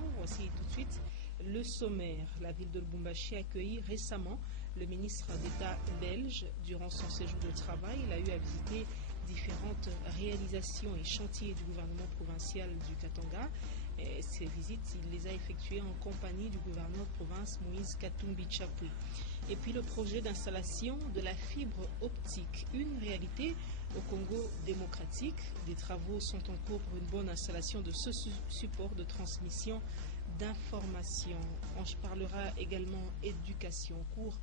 édition. Voici tout de suite le sommaire. La ville de Lubumbashi a accueilli récemment le ministre d'État belge. Durant son séjour de travail, il a eu à visiter différentes réalisations et chantiers du gouvernement provincial du Katanga. Et ces visites, il les a effectuées en compagnie du gouverneur de province Moïse Katumbi Chapui. Et puis le projet d'installation de la fibre optique, une réalité au Congo démocratique. Des travaux sont en cours pour une bonne installation de ce support de transmission d'informations. On parlera également éducation au cours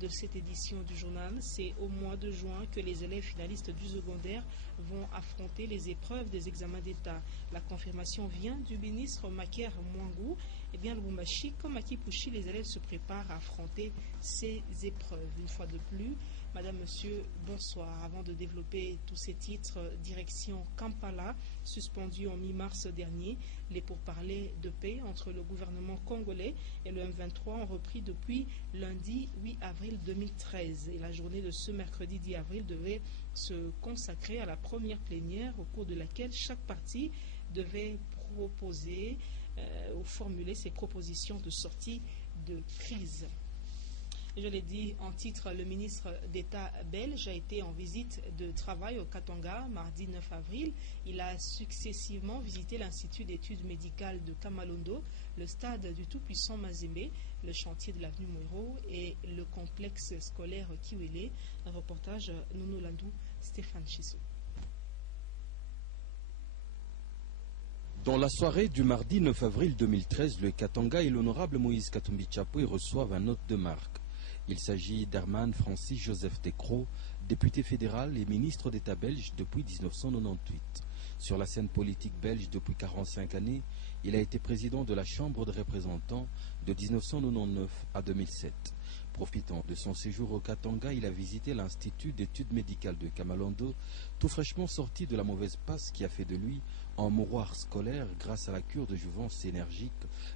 de cette édition du journal. C'est au mois de juin que les élèves finalistes du secondaire vont affronter les épreuves des examens d'État. La confirmation vient du ministre Maker Mwangou. Eh bien, Lubumbashi, comme à Kipushi, les élèves se préparent à affronter ces épreuves. Une fois de plus, Madame, Monsieur, bonsoir. Avant de développer tous ces titres, direction Kampala, suspendu en mi-mars dernier. Les pourparlers de paix entre le gouvernement congolais et le M23 ont repris depuis lundi 8 avril 2013. Et la journée de ce mercredi 10 avril devait se consacrer à la première plénière au cours de laquelle chaque parti devait proposer ou formuler ses propositions de sortie de crise. Je l'ai dit en titre, le ministre d'État belge a été en visite de travail au Katanga mardi 9 avril. Il a successivement visité l'Institut d'études médicales de Kamalondo, le stade du tout-puissant Mazembe, le chantier de l'avenue Moiro et le complexe scolaire Kiwele. Un reportage Nono Landou, Stéphane Chissou. Dans la soirée du mardi 9 avril 2013, le Katanga et l'honorable Moïse Katumbi Chapui reçoivent un hôte de marque. Il s'agit d'Herman Francis Joseph Decro, député fédéral et ministre d'État belge depuis 1998. Sur la scène politique belge depuis 45 années, il a été président de la Chambre des représentants de 1999 à 2007. Profitant de son séjour au Katanga, il a visité l'Institut d'études médicales de Kamalondo, tout fraîchement sorti de la mauvaise passe qui a fait de lui un mouroir scolaire grâce à la cure de jouvence énergique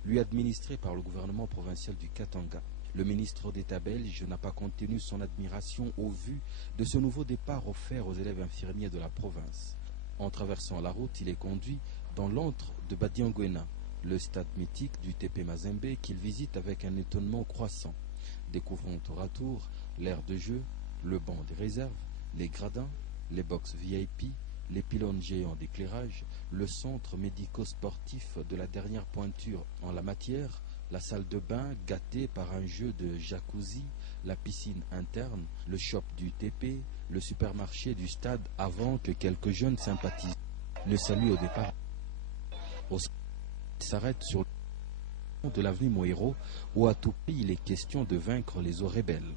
lui administrée par le gouvernement provincial du Katanga. Le ministre d'État belge n'a pas contenu son admiration au vu de ce nouveau départ offert aux élèves infirmiers de la province. En traversant la route, il est conduit dans l'antre de Badiangwena, le stade mythique du TP Mazembe qu'il visite avec un étonnement croissant. Découvrant tour à tour l'aire de jeu, le banc des réserves, les gradins, les box VIP, les pylônes géants d'éclairage, le centre médico-sportif de la dernière pointure en la matière, la salle de bain gâtée par un jeu de jacuzzi, la piscine interne, le shop du TP, le supermarché du stade avant que quelques jeunes sympathisants ne saluent au départ. Il s'arrête sur le de l'avenue Moiro où à tout prix il est question de vaincre les eaux rebelles.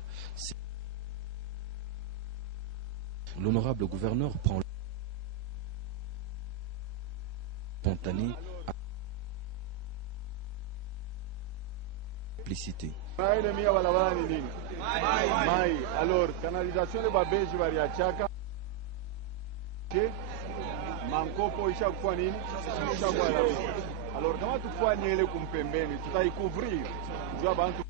L'honorable gouverneur prend le spontané à simplicité. Alors, canalisation de Babeji Variachaka. Mankopo ishakuwa nini? Ishakuwa rahisi. Alors kama tufanye ile kumpembeni tutaikuvrir. Ndio bantu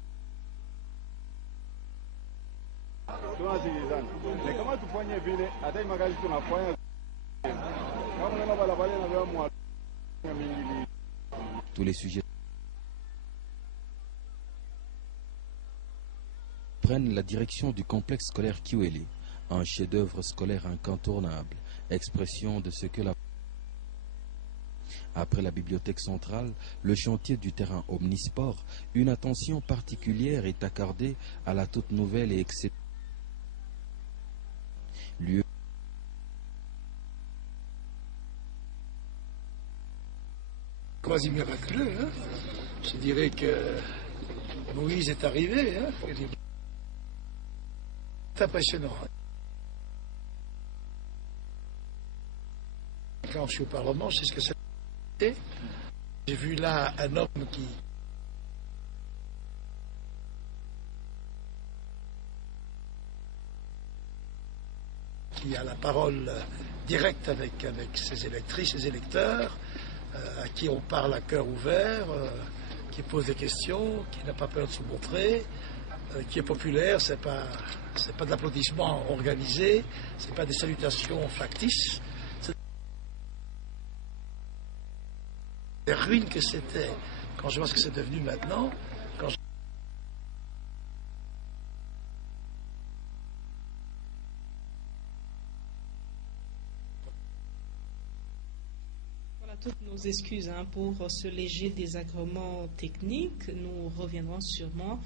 tunasikilizana. Na kama tufanye vile hata magazi tunafanya kama na balabala na vya mwa mingi. Tous les sujets prennent la direction du complexe scolaire Kiwele, un chef-d'œuvre scolaire incontournable, expression de ce que la... Après la bibliothèque centrale, le chantier du terrain omnisport, une attention particulière est accordée à la toute nouvelle et exceptionnelle lieu quasi miraculeux. Hein, je dirais que Moïse est arrivé. Hein, c'est impressionnant. Quand je suis au Parlement, je sais ce que c'est. J'ai vu là un homme qui a la parole directe avec ses électrices, ses électeurs, à qui on parle à cœur ouvert, qui pose des questions, qui n'a pas peur de se montrer, qui est populaire. C'est pas de l'applaudissement organisé, c'est pas des salutations factices. Les ruines que c'était quand je vois ce que c'est devenu maintenant, Toutes nos excuses pour ce léger désagrément technique. Nous reviendrons sûrement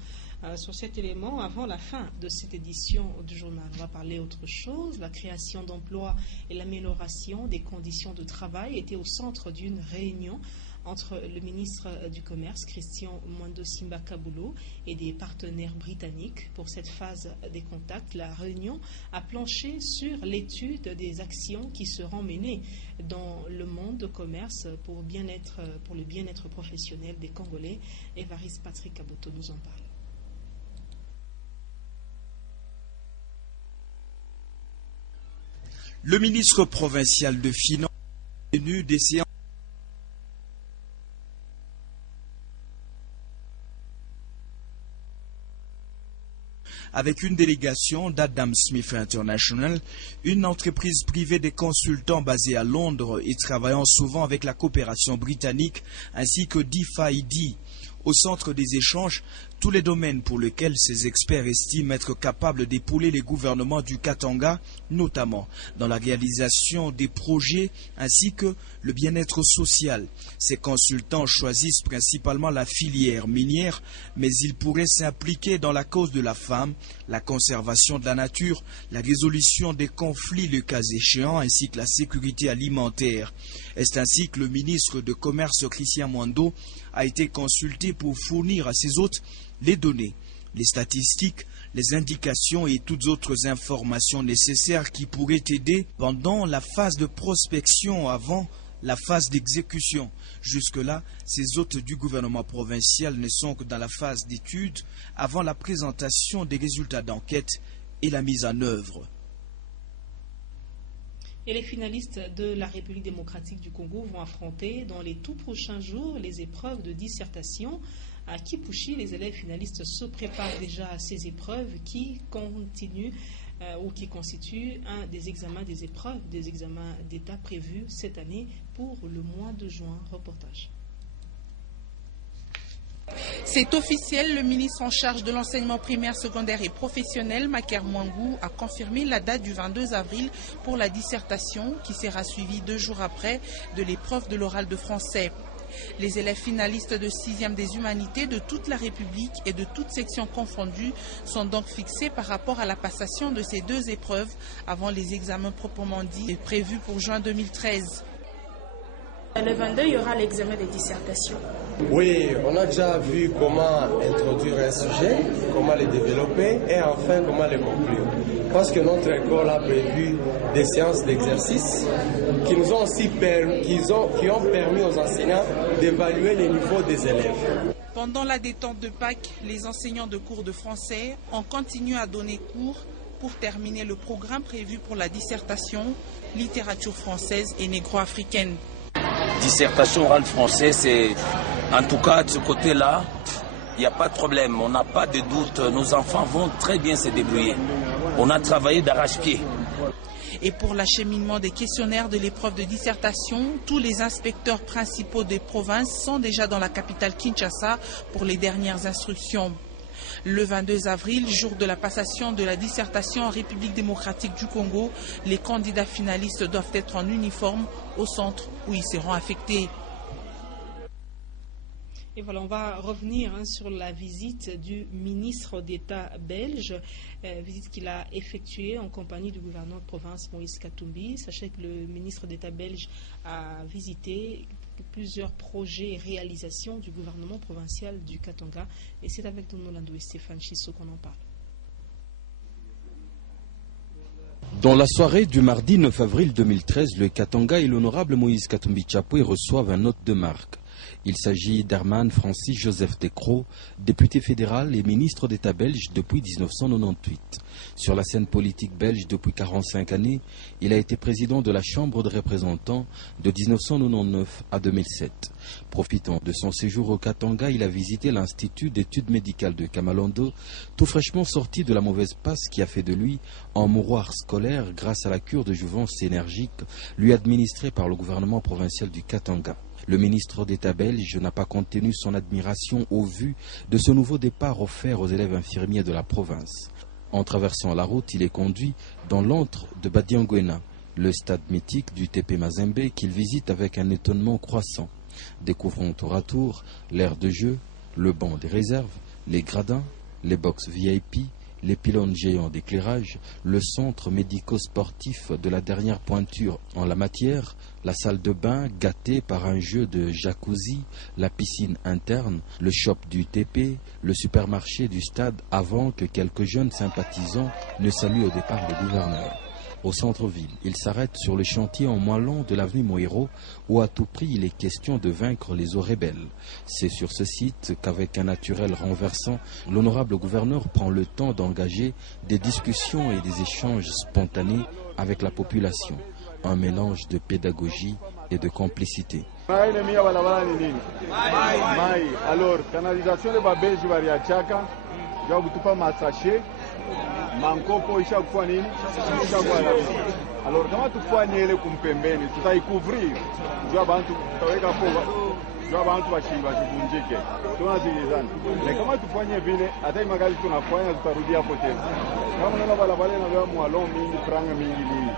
sur cet élément avant la fin de cette édition du journal. On va parler autre chose. La création d'emplois et l'amélioration des conditions de travail étaient au centre d'une réunion entre le ministre du Commerce, Christian Mwando Simba Kabulo, et des partenaires britanniques. Pour cette phase des contacts, la réunion a planché sur l'étude des actions qui seront menées dans le monde de commerce pour le bien-être professionnel des Congolais. Évariste Patrick Kaboto nous en parle. Le ministre provincial de Finances est tenu des séances avec une délégation d'Adam Smith International, une entreprise privée des consultants basée à Londres et travaillant souvent avec la coopération britannique, ainsi que DFID. Au centre des échanges, tous les domaines pour lesquels ces experts estiment être capables d'épauler les gouvernements du Katanga, notamment dans la réalisation des projets ainsi que le bien-être social. Ces consultants choisissent principalement la filière minière, mais ils pourraient s'impliquer dans la cause de la femme, la conservation de la nature, la résolution des conflits le cas échéant, ainsi que la sécurité alimentaire. C'est ainsi que le ministre de Commerce, Christian Mwando, a été consulté pour fournir à ses hôtes les données, les statistiques, les indications et toutes autres informations nécessaires qui pourraient aider pendant la phase de prospection avant la phase d'exécution. Jusque-là, ces hôtes du gouvernement provincial ne sont que dans la phase d'étude avant la présentation des résultats d'enquête et la mise en œuvre. Et les finalistes de la République démocratique du Congo vont affronter dans les tout prochains jours les épreuves de dissertation. À Kipushi, les élèves finalistes se préparent déjà à ces épreuves qui continuent ou qui constituent un des examens d'État prévus cette année pour le mois de juin. Reportage. C'est officiel, le ministre en charge de l'enseignement primaire, secondaire et professionnel, Maker Mwangou, a confirmé la date du 22 avril pour la dissertation qui sera suivie 2 jours après de l'épreuve de l'oral de français. Les élèves finalistes de 6e des humanités de toute la République et de toutes sections confondues sont donc fixés par rapport à la passation de ces 2 épreuves avant les examens proprement dits prévus pour juin 2013. Le 22, il y aura l'examen de dissertation. Oui, on a déjà vu comment introduire un sujet, comment le développer et enfin comment le conclure. Parce que notre école a prévu des séances d'exercice qui nous ont aussi qui ont permis aux enseignants d'évaluer les niveaux des élèves. Pendant la détente de Pâques, les enseignants de cours de français ont continué à donner cours pour terminer le programme prévu pour la dissertation littérature française et négro-africaine. Dissertation orale française, c'est en tout cas de ce côté-là, il n'y a pas de problème, on n'a pas de doute, nos enfants vont très bien se débrouiller. On a travaillé d'arrache-pied. Et pour l'acheminement des questionnaires de l'épreuve de dissertation, tous les inspecteurs principaux des provinces sont déjà dans la capitale Kinshasa pour les dernières instructions. Le 22 avril, jour de la passation de la dissertation en République démocratique du Congo, les candidats finalistes doivent être en uniforme au centre où ils seront affectés. Et voilà, on va revenir sur la visite du ministre d'État belge, visite qu'il a effectuée en compagnie du gouverneur de province Moïse Katumbi. Sachez que le ministre d'État belge a visité plusieurs projets et réalisations du gouvernement provincial du Katanga. Et c'est avec Dono Lando et Stéphane Chisso qu'on en parle. Dans la soirée du mardi 9 avril 2013, le Katanga et l'honorable Moïse Katumbi Chapoué reçoivent un hôte de marque. Il s'agit d'Herman Francis Joseph Decroix, député fédéral et ministre d'État belge depuis 1998. Sur la scène politique belge depuis 45 années, il a été président de la Chambre des représentants de 1999 à 2007. Profitant de son séjour au Katanga, il a visité l'Institut d'études médicales de Kamalondo, tout fraîchement sorti de la mauvaise passe qui a fait de lui un mouroir scolaire grâce à la cure de jouvence énergique lui administrée par le gouvernement provincial du Katanga. Le ministre d'État belge n'a pas contenu son admiration au vu de ce nouveau départ offert aux élèves infirmiers de la province. En traversant la route, il est conduit dans l'antre de Badiangwena, le stade mythique du TP Mazembe qu'il visite avec un étonnement croissant. Découvrons tour à tour l'aire de jeu, le banc des réserves, les gradins, les box VIP, les pylônes géants d'éclairage, le centre médico-sportif de la dernière pointure en la matière, la salle de bain gâtée par un jeu de jacuzzi, la piscine interne, le shop du TP, le supermarché du stade avant que quelques jeunes sympathisants ne saluent au départ le gouverneur. Au centre-ville, il s'arrête sur le chantier en moins long de l'avenue Moiro où à tout prix il est question de vaincre les eaux rebelles. C'est sur ce site qu'avec un naturel renversant, l'honorable gouverneur prend le temps d'engager des discussions et des échanges spontanés avec la population. Un mélange de pédagogie et de complicité. Alors, canalisation de Babeji Variachaka, mankopo ishakuwa nini? Ishakuwa laini. Alors kama tufanye ile kumpembeni tutaikuvrir. Jua bantu tutaweka poa. Jua bantu washivunjike. Tunazilizana. Na kama tufanye vile hata magari tunafanya tutarudia hapo tena. Kama unaona barabara na vya mwalo mingi franga mingi nini.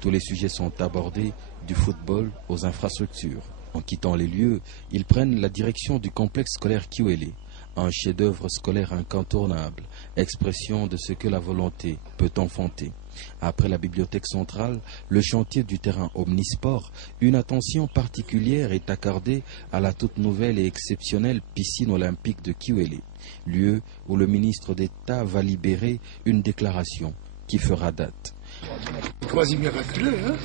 Tous les sujets sont abordés, du football aux infrastructures. En quittant les lieux, ils prennent la direction du complexe scolaire Kiwele. Un chef-d'œuvre scolaire incontournable, expression de ce que la volonté peut enfanter. Après la bibliothèque centrale, le chantier du terrain omnisport, une attention particulière est accordée à la toute nouvelle et exceptionnelle piscine olympique de Kiwele, lieu où le ministre d'État va libérer une déclaration qui fera date. Quasi miraculeux, hein.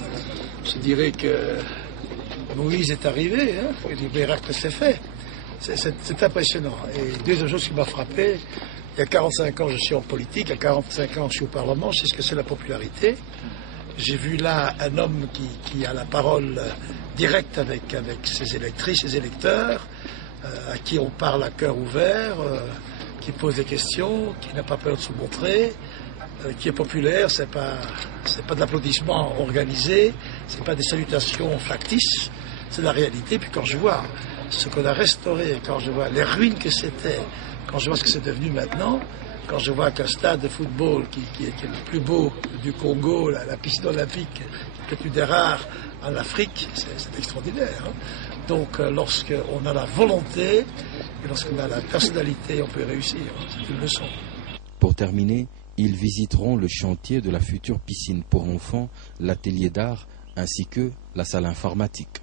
Je dirais que Moïse est arrivé, hein, et le miracle s'est fait. C'est impressionnant. Et deuxième chose qui m'a frappé, il y a 45 ans je suis en politique, il y a 45 ans je suis au Parlement, je sais ce que c'est la popularité. J'ai vu là un homme qui a la parole directe avec ses électrices, ses électeurs, à qui on parle à cœur ouvert, qui pose des questions, qui n'a pas peur de se montrer, qui est populaire, c'est pas de l'applaudissement organisé, c'est pas des salutations factices, c'est la réalité. Puis quand je vois ce qu'on a restauré, quand je vois les ruines que c'était, quand je vois ce que c'est devenu maintenant, quand je vois qu'un stade de football qui est le plus beau du Congo, la piscine olympique, qui est plus des rares en Afrique, c'est extraordinaire. Hein. Donc lorsqu'on a la volonté et lorsqu'on a la personnalité, on peut réussir. C'est une leçon. Pour terminer, ils visiteront le chantier de la future piscine pour enfants, l'atelier d'art ainsi que la salle informatique.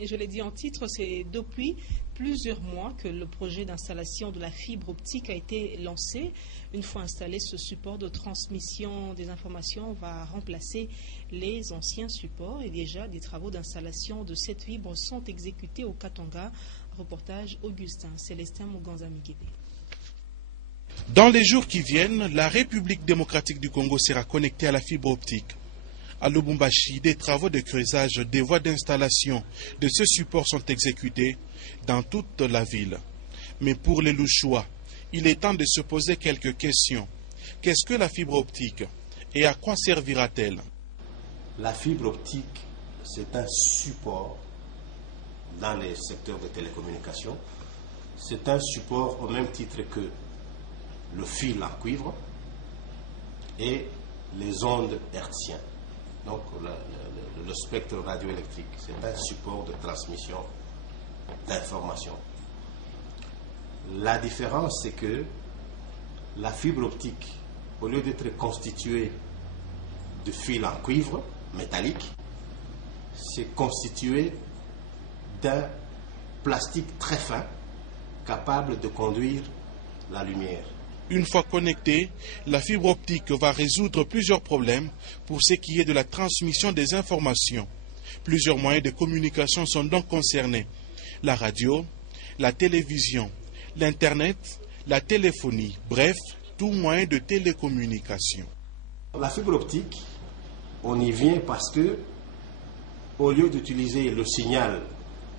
Et je l'ai dit en titre, c'est depuis plusieurs mois que le projet d'installation de la fibre optique a été lancé. Une fois installé, ce support de transmission des informations va remplacer les anciens supports. Et déjà, des travaux d'installation de cette fibre sont exécutés au Katanga. Reportage Augustin Célestin Muganza-Miguebe. Dans les jours qui viennent, la République démocratique du Congo sera connectée à la fibre optique. À Lubumbashi, des travaux de creusage des voies d'installation de ce support sont exécutés dans toute la ville. Mais pour les Louchois, il est temps de se poser quelques questions. Qu'est-ce que la fibre optique et à quoi servira-t-elle? La fibre optique, c'est un support dans les secteurs de télécommunications. C'est un support au même titre que le fil en cuivre et les ondes hertziennes. Donc le spectre radioélectrique, c'est un support de transmission d'informations. La différence, c'est que la fibre optique, au lieu d'être constituée de fil en cuivre métallique, c'est constitué d'un plastique très fin, capable de conduire la lumière. Une fois connectée, la fibre optique va résoudre plusieurs problèmes pour ce qui est de la transmission des informations. Plusieurs moyens de communication sont donc concernés. La radio, la télévision, l'Internet, la téléphonie, bref, tout moyen de télécommunication. La fibre optique, on y vient parce que, au lieu d'utiliser le signal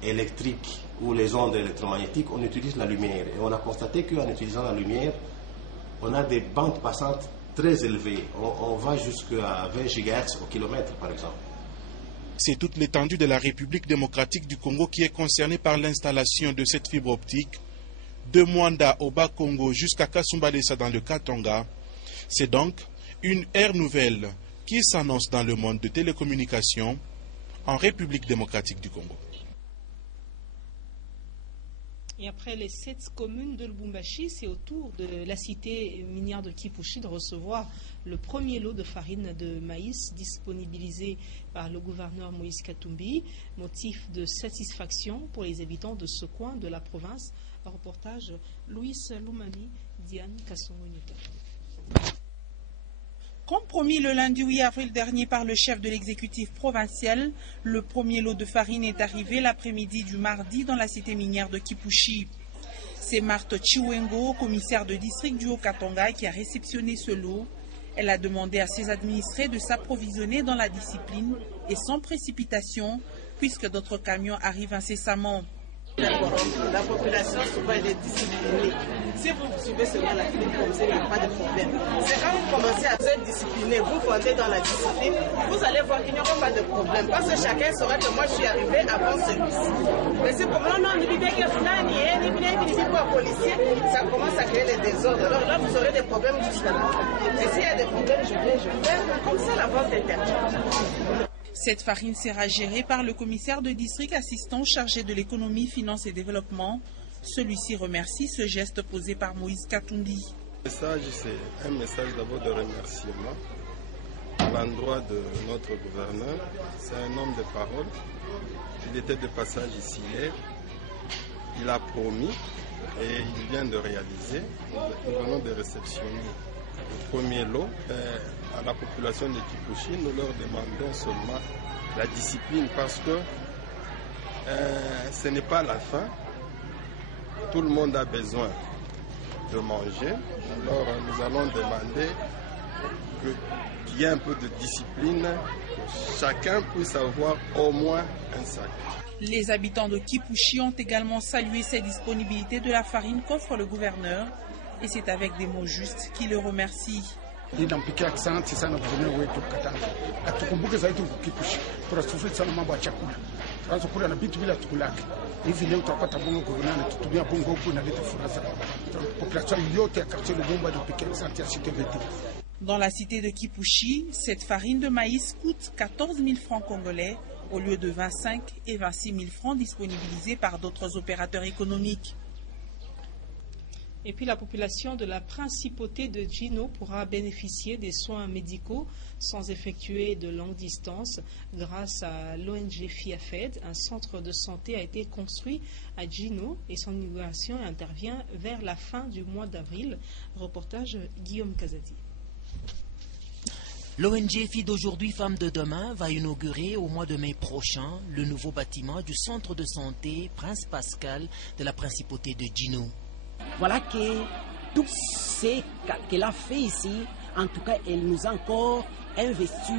électrique ou les ondes électromagnétiques, on utilise la lumière. Et on a constaté qu'en utilisant la lumière, on a des bandes passantes très élevées. On va jusqu'à 20 GHz au kilomètre, par exemple. C'est toute l'étendue de la République démocratique du Congo qui est concernée par l'installation de cette fibre optique de Mwanda au Bas-Congo jusqu'à Kasumbalesa dans le Katanga. C'est donc une ère nouvelle qui s'annonce dans le monde de télécommunications en République démocratique du Congo. Et après les 7 communes de Lubumbashi, c'est au tour de la cité minière de Kipushi de recevoir le premier lot de farine de maïs disponibilisé par le gouverneur Moïse Katumbi. Motif de satisfaction pour les habitants de ce coin de la province. Un reportage Louis Loumani, Diane Kassongo-Newton. Comme promis le lundi 8 avril dernier par le chef de l'exécutif provincial, le premier lot de farine est arrivé l'après-midi du mardi dans la cité minière de Kipushi. C'est Marthe Chiwengo, commissaire de district du Haut-Katanga, qui a réceptionné ce lot. Elle a demandé à ses administrés de s'approvisionner dans la discipline et sans précipitation, puisque d'autres camions arrivent incessamment. La population souvent elle est disciplinée. Si vous suivez seulement la clinique comme ça, il n'y a pas de problème. C'est quand vous commencez à être discipliné, vous votez dans la discipline, vous allez voir qu'il n'y aura pas de problème. Parce que chacun saura que moi je suis arrivé avant celui-ci. Mais c'est pour moi, non, policier, ça commence à créer les désordres. Alors là, vous aurez des problèmes jusqu'à là. Et s'il y a des problèmes, je vais. Comme ça, la vente est interdite. Cette farine sera gérée par le commissaire de district assistant chargé de l'économie, finance et développement. Celui-ci remercie ce geste posé par Moïse Katumbi. Le message, c'est un message d'abord de remerciement à l'endroit de notre gouverneur. C'est un homme de parole. Il était de passage ici hier. Il a promis et il vient de réaliser. Nous venons de réceptionner le premier lot. À la population de Kipushi, nous leur demandons seulement la discipline parce que ce n'est pas la faim. Tout le monde a besoin de manger. Alors nous allons demander qu'il y ait un peu de discipline, que chacun puisse avoir au moins un sac. Les habitants de Kipushi ont également salué ces disponibilités de la farine qu'offre le gouverneur et c'est avec des mots justes qu'il le remercie. Ninampikia asante sana guverneur wetu Katanga. Atukumbuke zaidi Kipushi. Tunasufiri sana mambo ya chakula. Tunaanza kula na vitu bila tukulake. Hivi leo tutapata bongo guverneur na tutumia bongo huko na leta furaha sana. Population yote ya quartier Lubumba inapikia asante ya CTVT. Dans la cité de Kipushi, cette farine de maïs coûte 14 000 francs congolais au lieu de 25 et 26 000 francs disponibilisés par d'autres opérateurs économiques. Et puis la population de la principauté de Djino pourra bénéficier des soins médicaux sans effectuer de longue distance grâce à l'ONG FIAFED. Un centre de santé a été construit à Djino et son inauguration intervient vers la fin du mois d'avril. Reportage Guillaume Kazadi. L'ONG Filles d'aujourd'hui, Femmes de demain va inaugurer au mois de mai prochain le nouveau bâtiment du centre de santé Prince Pascal de la principauté de Djino. Voilà que tout ce qu'elle a fait ici, en tout cas, elle nous a encore investi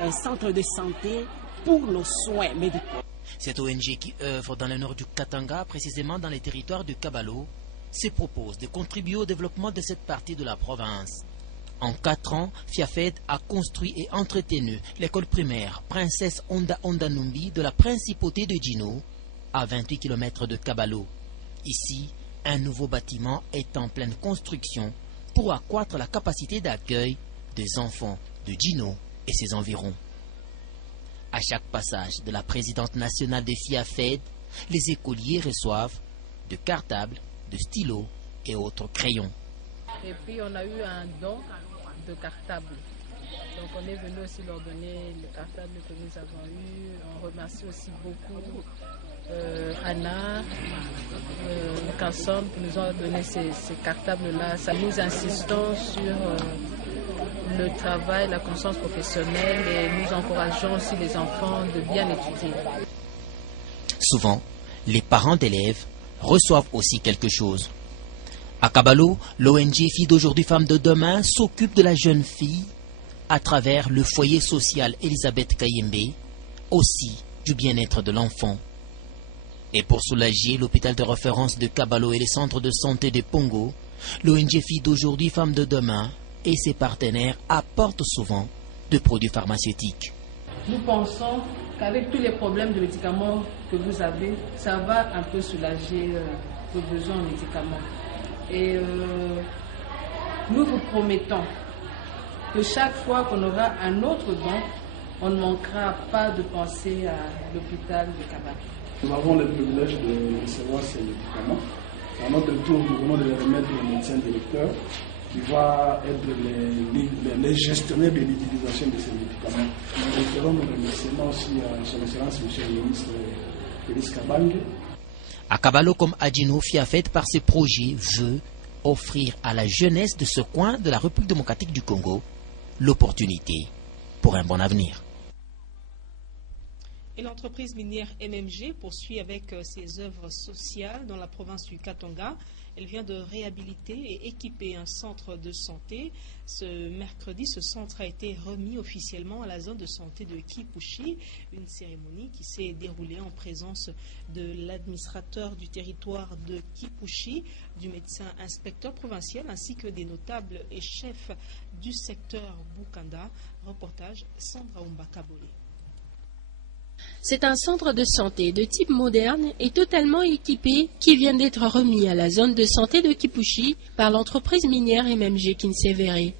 un centre de santé pour nos soins médicaux. Cette ONG qui œuvre dans le nord du Katanga, précisément dans les territoires de Kabalo, se propose de contribuer au développement de cette partie de la province. En 4 ans, FIAFED a construit et entretenu l'école primaire Princesse Onda Numbi de la principauté de Djino, à 28 km de Kabalo. Ici, un nouveau bâtiment est en pleine construction pour accroître la capacité d'accueil des enfants de Djino et ses environs. À chaque passage de la présidente nationale de FIAFED, les écoliers reçoivent de cartables, de stylos et autres crayons. Et puis on a eu un don de cartables. Donc on est venu aussi leur donner les cartables que nous avons eus. On remercie aussi beaucoup Anna, Kassom qui nous ont donné ces cartables-là. Nous insistons sur le travail, la conscience professionnelle et nous encourageons aussi les enfants de bien étudier. Souvent, les parents d'élèves reçoivent aussi quelque chose. À Kabalo, l'ONG Filles d'aujourd'hui, Femmes de demain s'occupe de la jeune fille à travers le foyer social Elisabeth Kayembe, aussi du bien-être de l'enfant. Et pour soulager l'hôpital de référence de Kabalo et les centres de santé de Pongo, l'ONG Filles d'aujourd'hui, Femmes de demain et ses partenaires apportent souvent de produits pharmaceutiques. Nous pensons qu'avec tous les problèmes de médicaments que vous avez, ça va un peu soulager vos besoins en médicaments. Et nous vous promettons que chaque fois qu'on aura un autre don, on ne manquera pas de penser à l'hôpital de Kabalo. Nous avons le privilège de recevoir ces médicaments. À notre tour, nous venons de les remettre au médecin directeur qui va être les gestionnaires de l'utilisation de ces médicaments. Nous ferons nos remerciements aussi à son excellence, M. le ministre Félix Kabange. À Kabalo comme à Djino, Fiafet, par ses projets, veut offrir à la jeunesse de ce coin de la République démocratique du Congo l'opportunité pour un bon avenir. Et l'entreprise minière MMG poursuit avec ses œuvres sociales dans la province du Katanga. Elle vient de réhabiliter et équiper un centre de santé. Ce mercredi, ce centre a été remis officiellement à la zone de santé de Kipushi, une cérémonie qui s'est déroulée en présence de l'administrateur du territoire de Kipushi, du médecin inspecteur provincial ainsi que des notables et chefs du secteur Bukanda. Reportage Sandra Umbakaboye. C'est un centre de santé de type moderne et totalement équipé qui vient d'être remis à la zone de santé de Kipushi par l'entreprise minière MMG Kinsevere.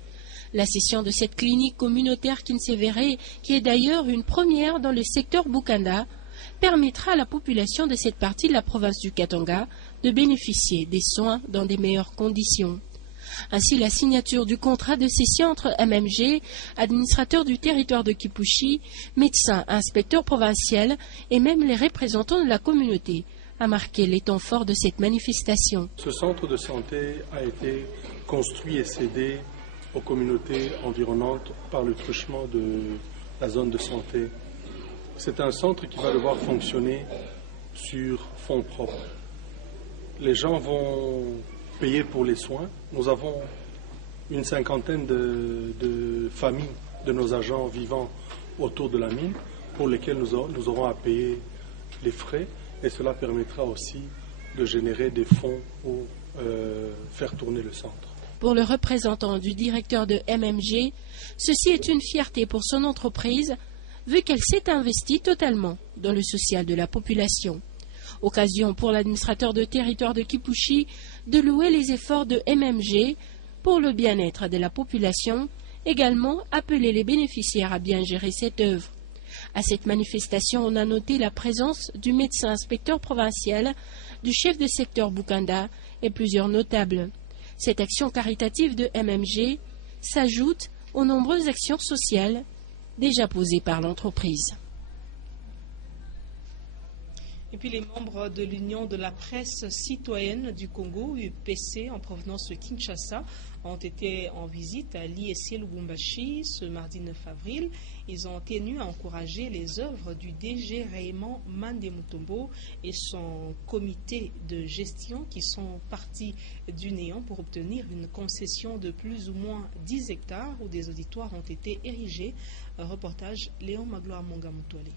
La cession de cette clinique communautaire Kinsevere, qui est d'ailleurs une première dans le secteur Bukanda, permettra à la population de cette partie de la province du Katanga de bénéficier des soins dans des meilleures conditions. Ainsi, la signature du contrat de cession entre MMG, administrateur du territoire de Kipushi, médecin, inspecteur provincial et même les représentants de la communauté a marqué les temps forts de cette manifestation. Ce centre de santé a été construit et cédé aux communautés environnantes par le truchement de la zone de santé. C'est un centre qui va devoir fonctionner sur fonds propres. Les gens vont payer pour les soins. Nous avons une cinquantaine de familles de nos agents vivant autour de la mine pour lesquels nous aurons à payer les frais et cela permettra aussi de générer des fonds pour faire tourner le centre. Pour le représentant du directeur de MMG, ceci est une fierté pour son entreprise vu qu'elle s'est investie totalement dans le social de la population. Occasion pour l'administrateur de territoire de Kipushi de louer les efforts de MMG pour le bien-être de la population, également appeler les bénéficiaires à bien gérer cette œuvre. À cette manifestation, on a noté la présence du médecin inspecteur provincial, du chef de secteur Bukanda et plusieurs notables. Cette action caritative de MMG s'ajoute aux nombreuses actions sociales déjà posées par l'entreprise. Et puis les membres de l'Union de la presse citoyenne du Congo, UPC, en provenance de Kinshasa, ont été en visite à l'ISC Lubumbashi ce mardi 9 avril. Ils ont tenu à encourager les œuvres du DG Raymond Mandemutombo et son comité de gestion qui sont partis du néant pour obtenir une concession de plus ou moins 10 hectares où des auditoires ont été érigés. Reportage Léon Magloire Mongamutole.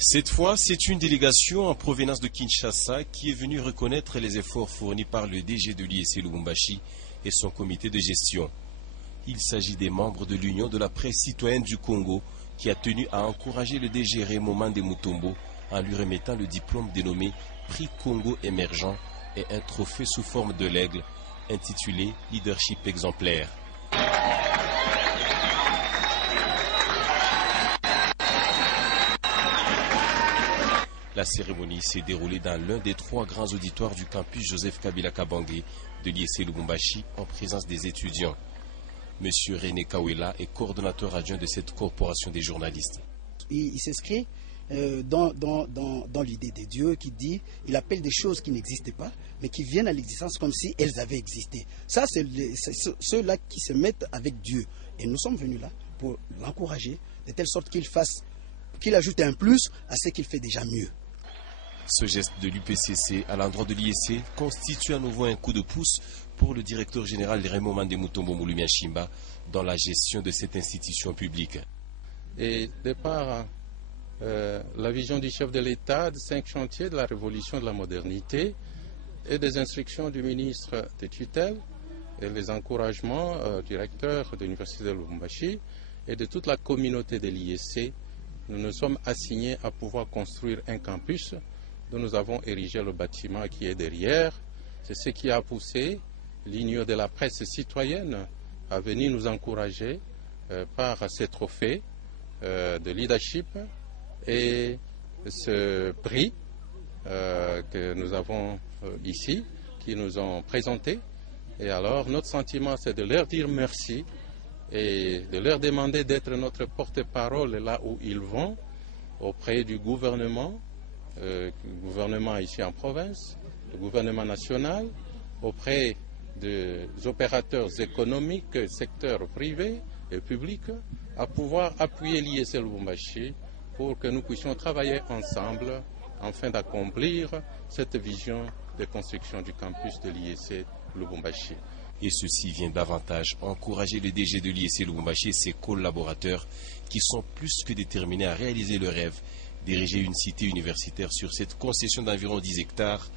Cette fois, c'est une délégation en provenance de Kinshasa qui est venue reconnaître les efforts fournis par le DG de l'ISC Lubumbashi et son comité de gestion. Il s'agit des membres de l'Union de la presse citoyenne du Congo qui a tenu à encourager le DG Raymond Mandemutombo en lui remettant le diplôme dénommé Prix Congo émergent et un trophée sous forme de l'aigle intitulé Leadership exemplaire. La cérémonie s'est déroulée dans l'un des 3 grands auditoires du campus Joseph Kabila Kabange de l'ISC Lubumbashi en présence des étudiants. Monsieur René Kawela est coordonnateur adjoint de cette corporation des journalistes. Il s'inscrit dans l'idée de Dieu qui dit, il appelle des choses qui n'existent pas, mais qui viennent à l'existence comme si elles avaient existé. Ça, c'est ceux-là qui se mettent avec Dieu. Et nous sommes venus là pour l'encourager, de telle sorte qu'il ajoute un plus à ce qu'il fait déjà mieux. Ce geste de l'UPCC à l'endroit de l'ISC constitue à nouveau un coup de pouce pour le directeur général Raymond Mandemutombo Moulumia-Shimba dans la gestion de cette institution publique. Et de par la vision du chef de l'État de 5 chantiers de la révolution de la modernité et des instructions du ministre de tutelle et les encouragements du recteur de l'Université de Lubumbashi et de toute la communauté de l'IEC, nous nous sommes assignés à pouvoir construire un campus dont nous avons érigé le bâtiment qui est derrière. C'est ce qui a poussé l'Union de la presse citoyenne à venir nous encourager par ces trophées de leadership et ce prix que nous avons ici, qui nous ont présenté. Et alors, notre sentiment, c'est de leur dire merci et de leur demander d'être notre porte-parole là où ils vont, auprès du gouvernement ici en province, le gouvernement national, auprès des opérateurs économiques, secteurs privés et publics, à pouvoir appuyer l'IEC Lubumbashi pour que nous puissions travailler ensemble afin d'accomplir cette vision de construction du campus de l'IEC Lubumbashi. Et ceci vient davantage encourager le DG de l'IEC Lubumbashi et ses collaborateurs qui sont plus que déterminés à réaliser le rêve d'ériger une cité universitaire sur cette concession d'environ 10 hectares.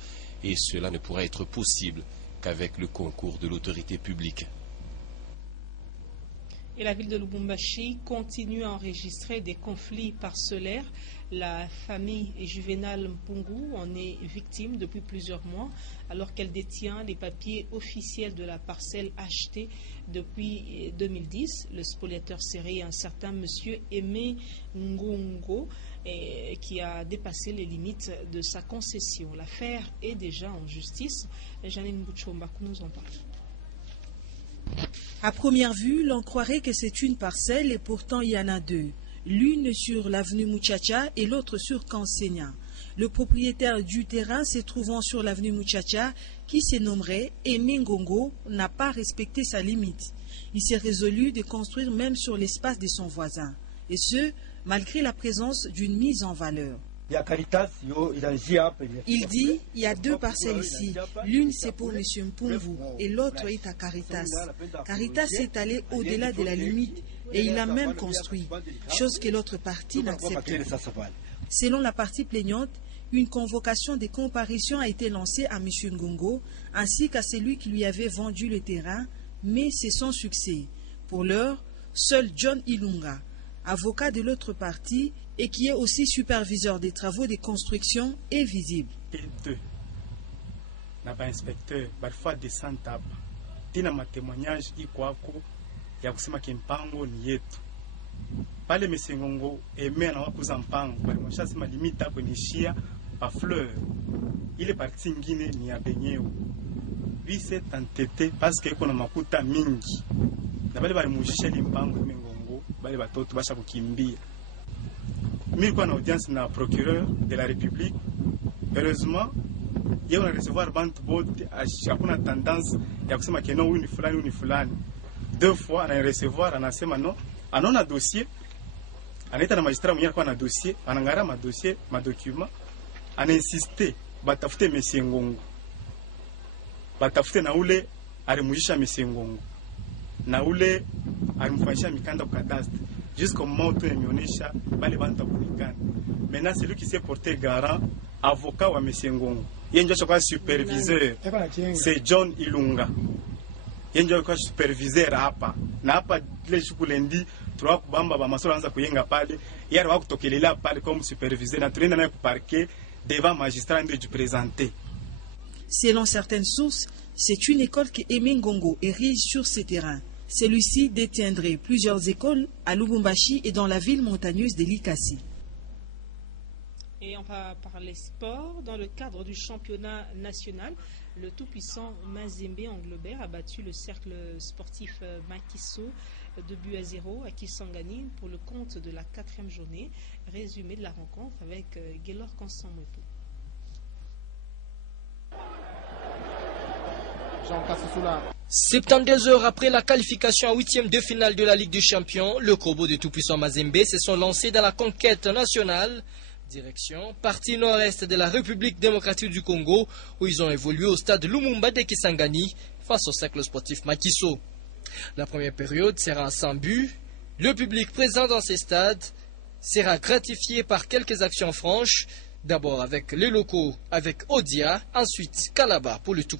Et cela ne pourra être possible qu'avec le concours de l'autorité publique. Et la ville de Lubumbashi continue à enregistrer des conflits parcellaires. La famille Juvenal Mpungu en est victime depuis plusieurs mois, alors qu'elle détient les papiers officiels de la parcelle achetée depuis 2010. Le spoliateur serait un certain monsieur Aimé Ngongo, qui a dépassé les limites de sa concession. L'affaire est déjà en justice. Janine Bouchomba nous en parle. À première vue, l'on croirait que c'est une parcelle et pourtant il y en a deux. L'une sur l'avenue Muchacha et l'autre sur Kansenya. Le propriétaire du terrain se trouvant sur l'avenue Muchacha, qui se nommerait Aimé Ngongo, n'a pas respecté sa limite. Il s'est résolu de construire même sur l'espace de son voisin. Et ce, malgré la présence d'une mise en valeur. Il dit, il y a deux parcelles ici. L'une c'est pour M. Mpungu et l'autre est à Caritas. Caritas est allé au-delà de la limite et il a même construit, chose que l'autre partie n'accepte pas. Selon la partie plaignante, une convocation de comparution a été lancée à M. Ngongo ainsi qu'à celui qui lui avait vendu le terrain, mais c'est sans succès. Pour l'heure, seul John Ilunga, avocat de l'autre partie et qui est aussi superviseur des travaux de construction, est visible. Deux. Inspecteur, parfois descend table. Tina ma témoignage ikwako ya kusema kimpango ni yetu. Pale Mesengongo eme na wakuza mpango, bali mwashasi malimita kwenishia pa fleur. Ile parti ngine ni ya benyeo. Lui s'est entêté parce que iko na makuta mingi. Na bale mujisha limpango Mengongo, bale batoto basha kukimbia. Mimi kwa na audience na procureur de la République. Heureusement, il y a recevoir bantu bote hakuna tendance ya kusema que non huyu ni fulani. Deux fois ana recevoir anasema non, anona dossier. Anaita na magistrat mwenyewe kwa na dossier, anangara ma dossier, ma document. Ana insister batafute Monsieur Ngongo. Batafute na ule alimujisha Monsieur Ngongo. Na ule alimfanyisha mikanda kwa cadastre. Jusqu'au moment où il m'onisha, bali banta kunikana. Maintenant, c'est lui qui s'est porté garant, avocat wa M. Ngongo. Il y a un superviseur, c'est John Ilunga. Il y a un superviseur hapa. Na hapa le siku lendi, tuwa kubamba ba masolo anza kuyenga pale. Yari wa kutokelela pale comme superviseur. Na tulienda na kuparquer devant magistrat de présenter. Selon certaines sources, c'est une école que Aimé Ngongo érige sur ses terrains. Celui-ci détiendrait plusieurs écoles à Lubumbashi et dans la ville montagneuse de Likasi. Et on va parler sport. Dans le cadre du championnat national, le tout-puissant Mazembe Anglebert a battu le cercle sportif Makiso 2-0 à Kisangani pour le compte de la 4e journée. Résumé de la rencontre avec Gaylor Kansamoto. 72 heures après la qualification en 8e de finale de la Ligue des Champions, le Kobo de tout-puissant Mazembe se sont lancés dans la conquête nationale. Direction partie nord-est de la République démocratique du Congo, où ils ont évolué au stade Lumumba de Kisangani face au cercle sportif Makiso. La première période sera sans but. Le public présent dans ces stades sera gratifié par quelques actions franches. D'abord avec les locaux, avec Odia, ensuite Kalaba pour le tout-puissant.